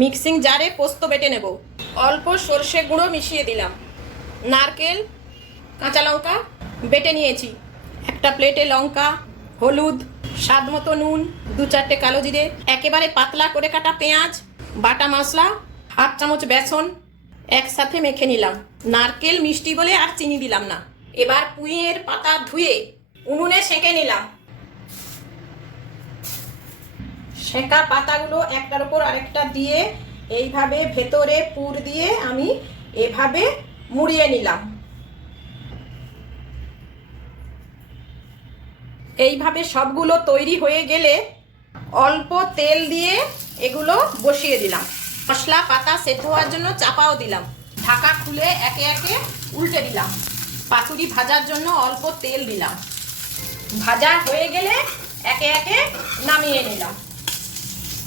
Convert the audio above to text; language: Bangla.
মিক্সিং জারে পোস্ত বেটে নেব। অল্প সর্ষে গুঁড়ো মিশিয়ে দিলাম, নারকেল, কাঁচা লঙ্কা বেটে নিয়েছি, একটা প্লেটে লঙ্কা, হলুদ, স্বাদ মতো নুন, 2-4টে কালো জিরে, একেবারে পাতলা করে কাটা পেঁয়াজ, বাটা মশলা, হাফ চামচ বেসন একসাথে মেখে নিলাম। নারকেল মিষ্টি বলে আর চিনি দিলাম না। এবার পুঁইয়ের পাতা ধুয়ে উনুনে সেঁকে নিলাম। সেঁকা পাতাগুলো একটার উপর আরেকটা দিয়ে এইভাবে ভেতরে পুর দিয়ে আমি এভাবে মুড়িয়ে নিলাম। এইভাবে সবগুলো তৈরি হয়ে গেলে অল্প তেল দিয়ে এগুলো বসিয়ে দিলাম। মশলা পাতা সেদ্ধ হওয়ার জন্য চাপাও দিলাম। ঢাকা খুলে একে একে উল্টে দিলাম। পাতুরি ভাজার জন্য অল্প তেল দিলাম। ভাজা হয়ে গেলে একে একে নামিয়ে নিলাম।